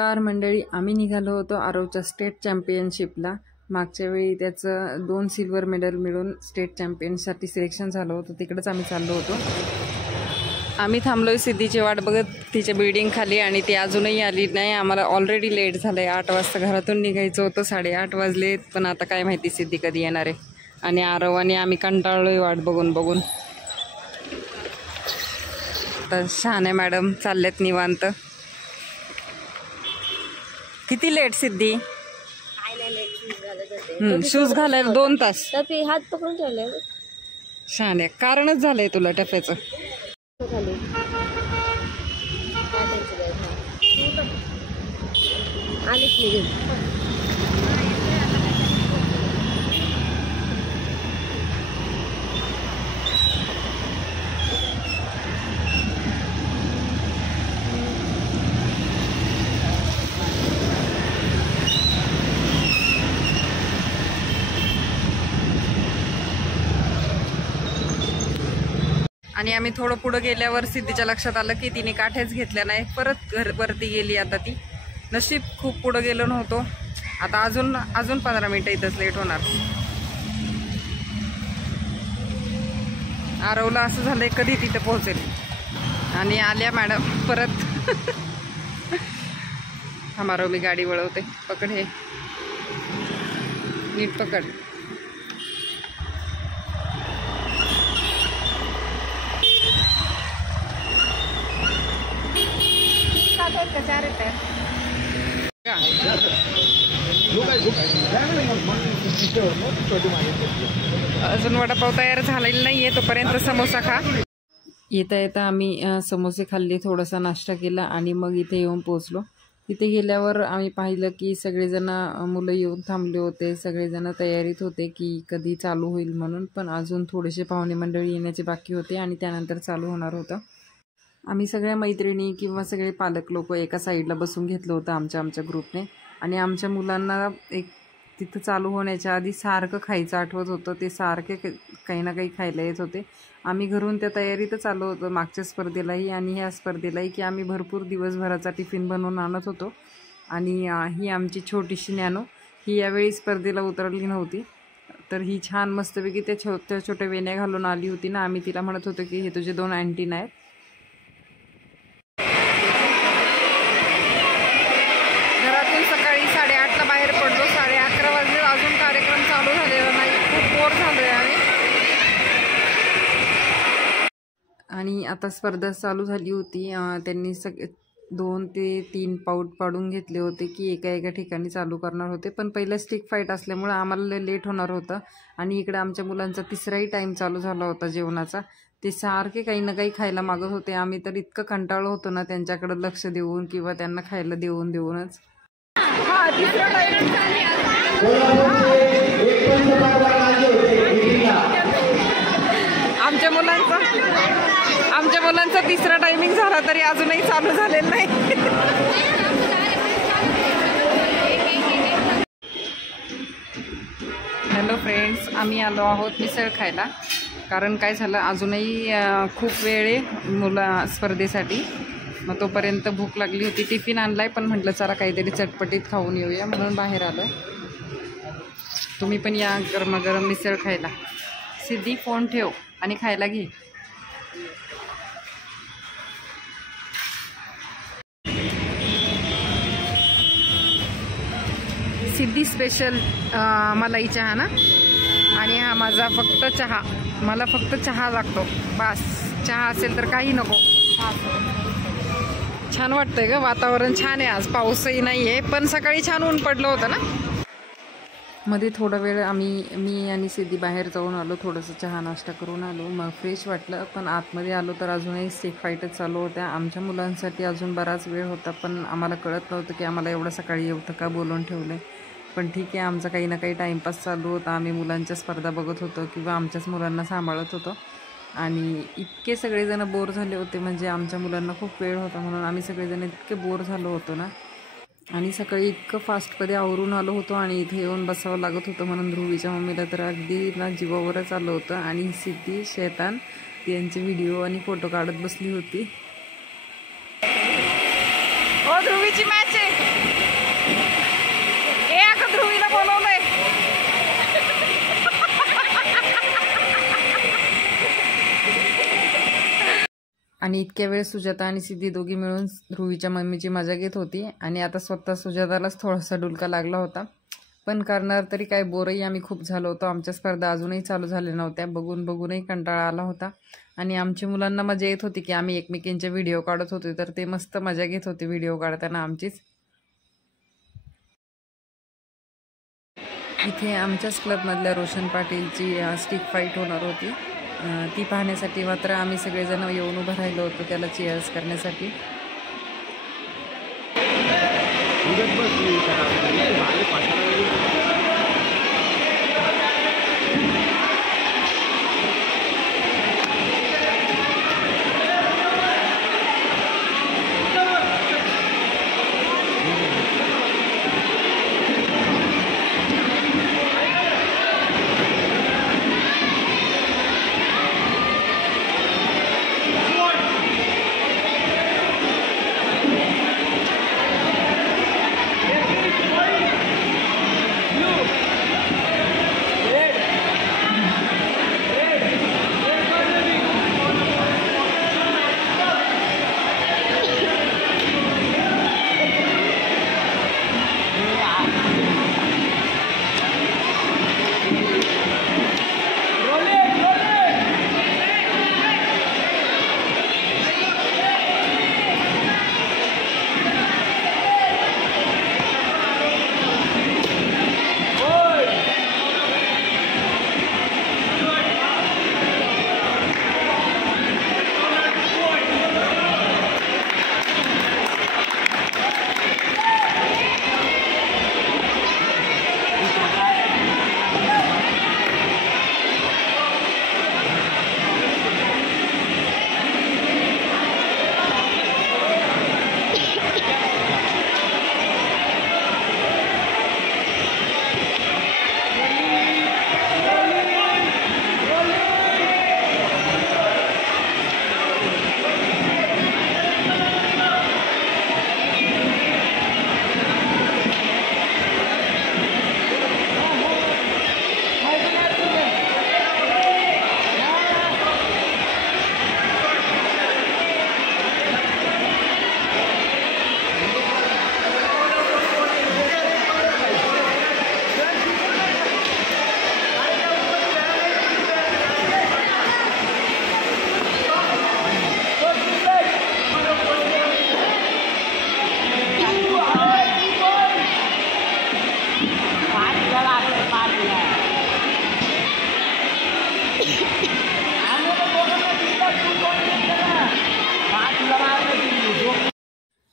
नमस्कार मंडळी, आम्ही निघालो होतो आरवच्या स्टेट चॅम्पियनशिपला। मागच्या वेळी त्याचं 2 सिल्वर मेडल मिळून स्टेट चॅम्पियनसाठी सिलेक्शन झालं होतं, तिकडेच आम्ही चाललो होतो। आम्ही थांबलोय सिद्धीची वाट बघत तिच्या बिल्डिंग खाली, आणि ती अजूनही आली नाही। आम्हाला ऑलरेडी लेट झालंय, 8 वाजता घरातून निघायचं होतं, 8:30 वाजलेत, पण आता काय माहिती सिद्धी कधी येणार आहे। आणि आरव आणि आम्ही कंटाळलोय वाट बघून बघून। तर शहाणे मॅडम चाललेत निवांत। किती लेट सिद्धी? शूज घालायला 2 तास हात पकडून ठेवले। शहाणे कारणच झालंय तुला टप्प्याचं। आणि आम्ही थोडं पुढे गेल्यावर सिद्धीच्या लक्षात आलं की तिने काठ्याच घेतल्या नाही, परत वरती गेली। आता ती नशीब खूप पुढे गेलो नव्हतो। आता अजून 15 मिनिटं इथंच लेट होणार। आरवला असं झालंय कधी तिथे पोहोचेल, आणि आल्या मॅडम परत। आरव मी गाडी वळवते, पकड हे नीट पकड। अजून वडापाव तयार झालेला नाहीये, तोपर्यंत समोसा खा। येता येता आम्ही समोसे खाल्ले, थोडासा नाश्ता केला, आणि मग इथे येऊन पोहोचलो। तिथे गेल्यावर आम्ही पाहिलं की सगळेजण मुलं येऊन थांबले होते, सगळेजण तयारीत होते की कधी चालू होईल म्हणून। पण अजून थोडेसे पाहुणे मंडळी येण्याचे बाकी होते, आणि त्यानंतर चालू होणार होतं। आम्ही सगळ्या मैत्रिणी किंवा सगळे पालक लोक एका साईडला बसून घेतलं होतं आमच्या ग्रुपने। आणि आमच्या मुलांना तिथं चालू होण्याच्या आधी सारखं खायचं आठवत होतं, ते सारखे काही ना काही खायला येत होते। आम्ही घरून त्या तयारीतच आलो होतो, मागच्या स्पर्धेलाही आणि ह्या स्पर्धेलाही, की आम्ही भरपूर दिवसभराचा टिफिन बनवून आणत होतो। आणि ही आमची छोटीशी नॅनो, ही यावेळी स्पर्धेला उतरली नव्हती, तर ही छान मस्तपैकी त्या छोट्या वेण्या घालून आली होती ना। आम्ही तिला म्हणत होतो की हे तुझे 2 अँटीना आहेत। घरातून सकाळी 8:30ला बाहेर पडलो, 11:30 वाजले, अजून कार्यक्रम चालू झालेला नाही, खूप बोर झालोय आम्ही। आणि आता स्पर्धा चालू झाली होती, त्यांनी 2 ते 3 पाऊट पाडून घेतले होते की एका ठिकाणी चालू करणार होते। पण पहिलं स्टिक फाईट असल्यामुळे आम्हाला लेट होणार होतं, आणि इकडे आमच्या मुलांचा तिसराही टाईम चालू झाला होता जेवणाचा। ते सारखे काही ना काही खायला मागत होते, आम्ही तर इतकं कंटाळलो होतो ना त्यांच्याकडे लक्ष देऊन किंवा त्यांना खायला देऊनच। आमच्या मुलांचा तिसरा टायमिंग झाला तरी अजूनही चालू झालेला नाही। हॅलो फ्रेंड्स, आम्ही आलो आहोत मिसळ खायला। कारण काय झालं, अजूनही खूप वेळ आहे स्पर्धेसाठी, मग तोपर्यंत भूक लागली होती। टिफिन आणलाय, पण म्हटलं चला काहीतरी चटपटीत खाऊन येऊया म्हणून बाहेर आलोय। तुम्ही पण या गरमागरम मिसळ खायला। सिद्धी फोन ठेव आणि खायला घे। सिद्धी स्पेशल मलाई चहा ना, आणि हा माझा फक्त चहा, मला फक्त चहा लागतो बस। चहा असेल तर काही नको। छान वाटतंय ग, वातावरण छान आहे आज, पाऊसही नाही आहे, पण सकाळी छान ऊन पडलं होतं ना। मध्ये थोडा वेळ मी आणि सिद्धी बाहेर जाऊन आलो, थोडंसं चहा नाश्ता करून आलो, मग फ्रेश वाटलं। पण आतमध्ये आलो तर अजूनही स्टिक फाईटच चालू होत्या। आमच्या मुलांसाठी अजून बराच वेळ होता, पण आम्हाला कळत नव्हतं की आम्हाला एवढं सकाळी एवढं का बोलवून ठेवलं। पण ठीक आहे, आमचा काही ना काही टाईमपास चालू होता। आम्ही मुलांच्या स्पर्धा बघत होतो किंवा आमच्याच मुलांना सांभाळत होतो, आणि इतके सगळेजण बोर झाले होते, म्हणजे आमच्या मुलांना खूप वेळ होता म्हणून आम्ही सगळेजण इतके बोर झालो होतो ना। आणि सकाळी इतकं फास्टमध्ये आवरून आलो होतो, आणि इथे येऊन बसावं लागत होतं म्हणून ध्रुवीच्या मम्मीला तर अगदी ना जीवावरच आलं होतं। आणि सिद्धी शैतान यांचे व्हिडिओ आणि फोटो काढत बसली होती। हो ध्रुवीची मॅच आहे. ए अगं ध्रुवीला बोलवलंय. आणि इतक्या वेळ सुजाता आणि सिद्धी दोघी मिळून ध्रुवीच्या मम्मीची मजा घेत होती. आणि आता स्वतः सुजातालाच थोडासा डुलका लागला होता. पण करणार तरी काय, बोरही आम्ही खूप झालो होतो. आमच्या स्पर्धा अजूनही चालू झाल्या नव्हत्या. बघूनही कंटाळा आला होता. आणि आमच्या मुलांना मजा येत होती की आम्ही एकमेकींचे व्हिडिओ काढत होते, तर ते मस्त मजा घेत होते व्हिडिओ काढताना आमचीच. इथे आमच्याच क्लबमधल्या रोशन पाटीलची स्टिक फाईट होणार होती. ती पाहण्यासाठी मात्र आम्ही सगळेजण येऊन उभं राहिलो होतो त्याला चीअर्स करण्यासाठी.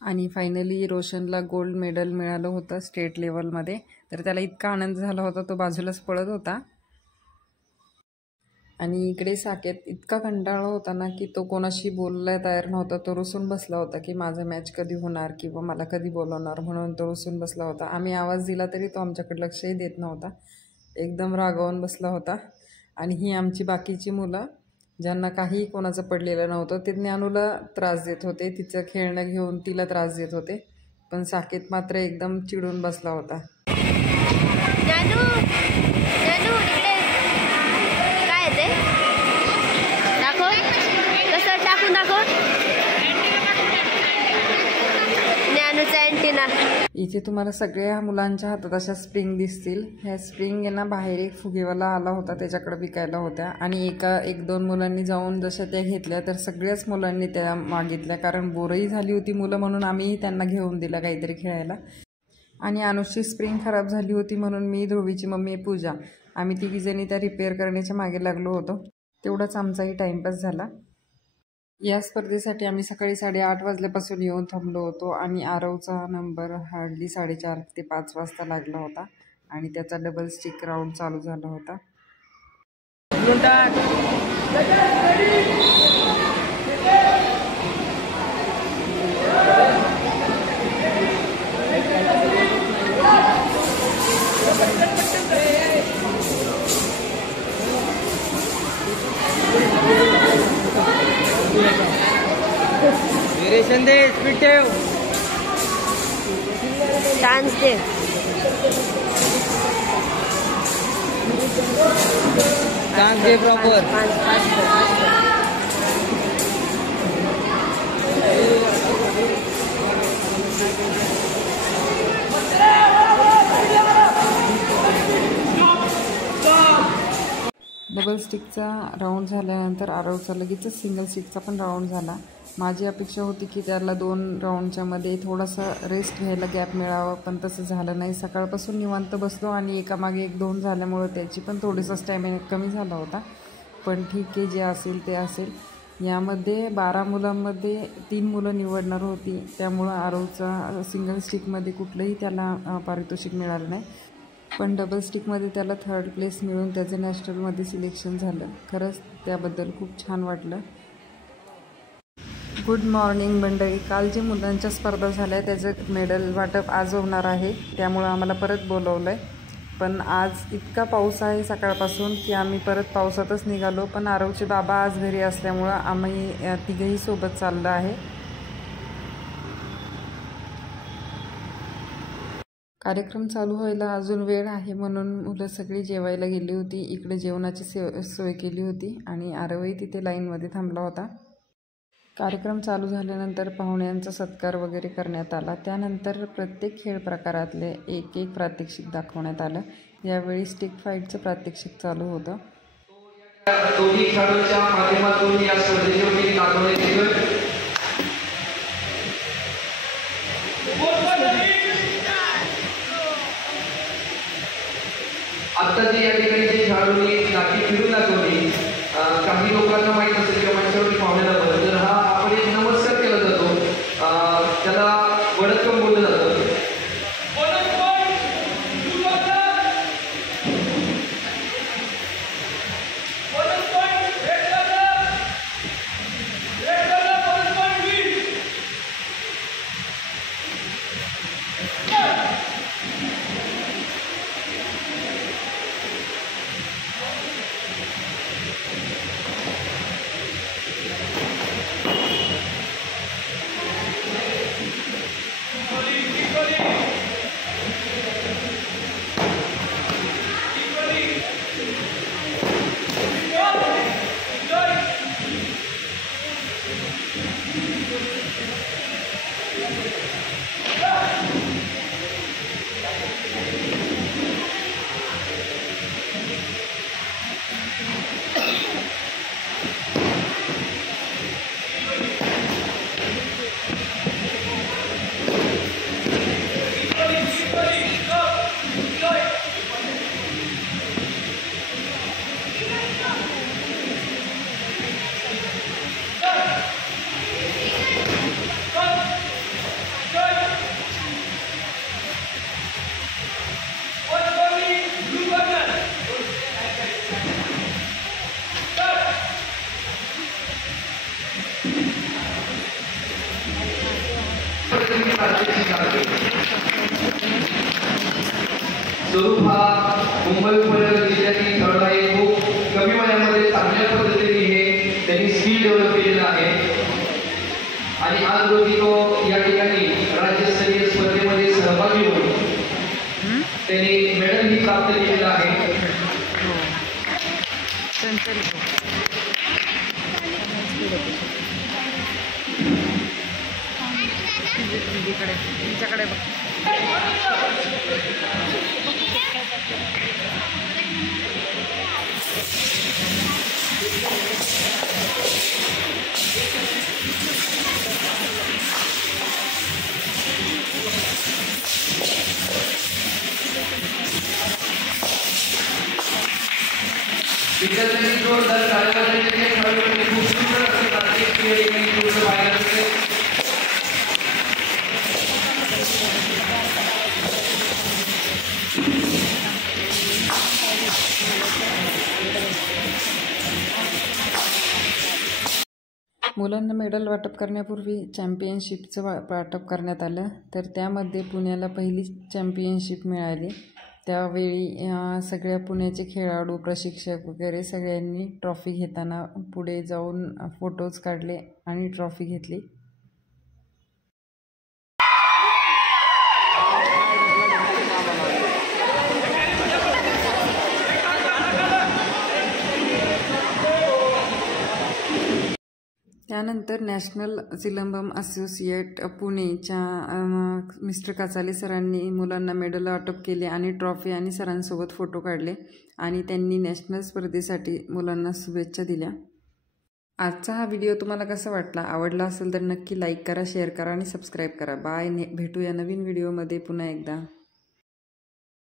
आणि फायनली रोशनला गोल्ड मेडल मिळालं होतं स्टेट लेवलमध्ये. तर त्याला इतका आनंद झाला होता, तो बाजूलाच पळत होता. आणि इकडे साकेत इतका कंटाळा होता ना की तो कोणाशी बोलायला तयार नव्हता. तो रुसून बसला होता की माझा मॅच कधी होणार किंवा मला कधी बोलवणार, म्हणून तो रुसून बसला होता. आम्ही आवाज दिला तरी तो आमच्याकडे लक्षही देत नव्हता, एकदम रागावून बसला होता. आणि ही आमची बाकीची मुलं ज्यांना काही कोणाचं पडलेलं नव्हतं ते ज्ञानूला त्रास देत होते, तिचं खेळणं घेऊन तिला त्रास देत होते. पण साकेत मात्र एकदम चिडून बसला होता. इथे तुम्हाला सगळ्या मुलांच्या हातात अशा स्प्रिंग दिसतील. ह्या स्प्रिंग यांना बाहेर एक फुगेवाला आला होता, त्याच्याकडे विकायला होत्या. आणि एक दोन मुलांनी जाऊन जशा त्या घेतल्या तर सगळ्याच मुलांनी त्या मागितल्या, कारण बोरही झाली होती मुलं, म्हणून आम्हीही त्यांना घेऊन दिला काहीतरी खेळायला. आणि अनुष्ची स्प्रिंग खराब झाली होती म्हणून मी, ध्रुवीची मम्मी पूजा, आम्ही तिघीजणी त्या रिपेअर करण्याच्या मागे लागलो होतो. तेवढाच आमचाही टाईमपास झाला. या स्पर्धेसाठी आम्ही सकाळी 8:30 वाजल्यापासून येऊन थांबलो होतो. आणि आरवचा नंबर हार्डली 4:30 ते 5 वाजता लागला होता. आणि त्याचा डबल स्टिक राऊंड चालू झाला होता. संदेश स्पीड ठेव. डान्स दे. डान्स दे प्रॉपर. डबल स्टिकचा राऊंड झाल्यानंतर आरवचा लगेचच सिंगल स्टिकचा पण राऊंड झाला. माझी अपेक्षा होती की त्याला 2 राऊंडच्या मध्ये थोडासा रेस्ट घ्यायला गॅप मिळावा, पण तसं झालं नाही. सकाळपासून निवांत बसलो आणि एकामागे एक 2 झाल्यामुळं त्याची पण थोडीसा स्टॅमिना कमी झाला होता. पण ठीक आहे, जे असेल ते असेल. यामध्ये 12 मुलांमध्ये 3 मुलं निवडणार होती, त्यामुळं आरवचा सिंगल स्टिकमध्ये कुठलंही त्याला पारितोषिक मिळालं नाही. पण डबल स्टिकमध्ये त्याला 3rd प्लेस मिळून त्याचं नॅशनलमध्ये सिलेक्शन झालं. खरंच त्याबद्दल खूप छान वाटलं. गुड मॉर्निंग मंडळी. काल जे मुलांच्या स्पर्धा झाल्या त्याचं मेडल वाटप आज होणार आहे, त्यामुळं आम्हाला परत बोलवलं आहे. पण आज इतका पाऊस आहे सकाळपासून की आम्ही परत पावसातच निघालो. पण आरवचे बाबा आज घरी असल्यामुळं आम्ही तिघंही सोबत चाललो आहे. कार्यक्रम चालू व्हायला अजून वेळ आहे म्हणून मुलं सगळी जेवायला गेली होती. इकडे जेवणाची सोय केली होती आणि आरवही तिथे लाईनमध्ये थांबला होता. कार्यक्रम चालू झाल्यानंतर पाहुण्यांचा सत्कार वगैरे करण्यात आला. त्यानंतर प्रत्येक खेळ प्रकारातले एक प्रात्यक्षिक दाखवण्यात आलं. यावेळी स्टिक फाईटचं प्रात्यक्षिक चालू होतं. दोन्ही खेळाडूंच्या माध्यमातून या स्पर्धेचे दाखवण्यात येतं. आता जे या ठिकाणी जे खेळाडूंनी लाठी फिरून दाखवली, काही लोकांना माहीत असेल किंवा माझ्यावरती पाहुण्याला बरं, तर हा आपण एक नमस्कार केला जातो, त्याला वडक्कम बोललं जातं. स्वरूप हा मुंबई उपनगर जिल्ह्यातील खेळाडू आहे. खूप कमी वयामध्ये चांगल्या पद्धतीने हे त्यांनी स्किल डेव्हलप केलेलं आहे आणि आज रोजी तो या ठिकाणी राज्यस्तरीय स्पर्धेमध्ये सहभागी होऊन त्यांनी मेडलही प्राप्त केलेलं आहे. तुमच्याकडे बघ. विद्यार्थ्यांनी जोरदार कार्यक्रम खेळाडूंनी खूप सुंदर असे प्रात्यक्षिक पाहायला मिळते. मुलांना मेडल वाटप करण्यापूर्वी चॅम्पियनशिपचं वाटप करण्यात आलं. तर त्यामध्ये पुण्याला पहिली चॅम्पियनशिप मिळाली. त्यावेळी सगळ्या पुण्याचे खेळाडू, प्रशिक्षक वगैरे सगळ्यांनी ट्रॉफी घेताना पुढे जाऊन फोटोज काढले आणि ट्रॉफी घेतली. त्यानंतर नॅशनल सिलंबम असोसिएट पुणेच्या मिस्टर काचाले सरांनी मुलांना मेडल वाटप केले आणि ट्रॉफी आणि सरांसोबत फोटो काढले आणि त्यांनी नॅशनल स्पर्धेसाठी मुलांना शुभेच्छा दिल्या. आजचा हा व्हिडिओ तुम्हाला कसा वाटला? आवडला असेल तर नक्की लाईक करा, शेअर करा आणि सबस्क्राईब करा. बाय. भेटूया नवीन व्हिडिओमध्ये पुन्हा एकदा.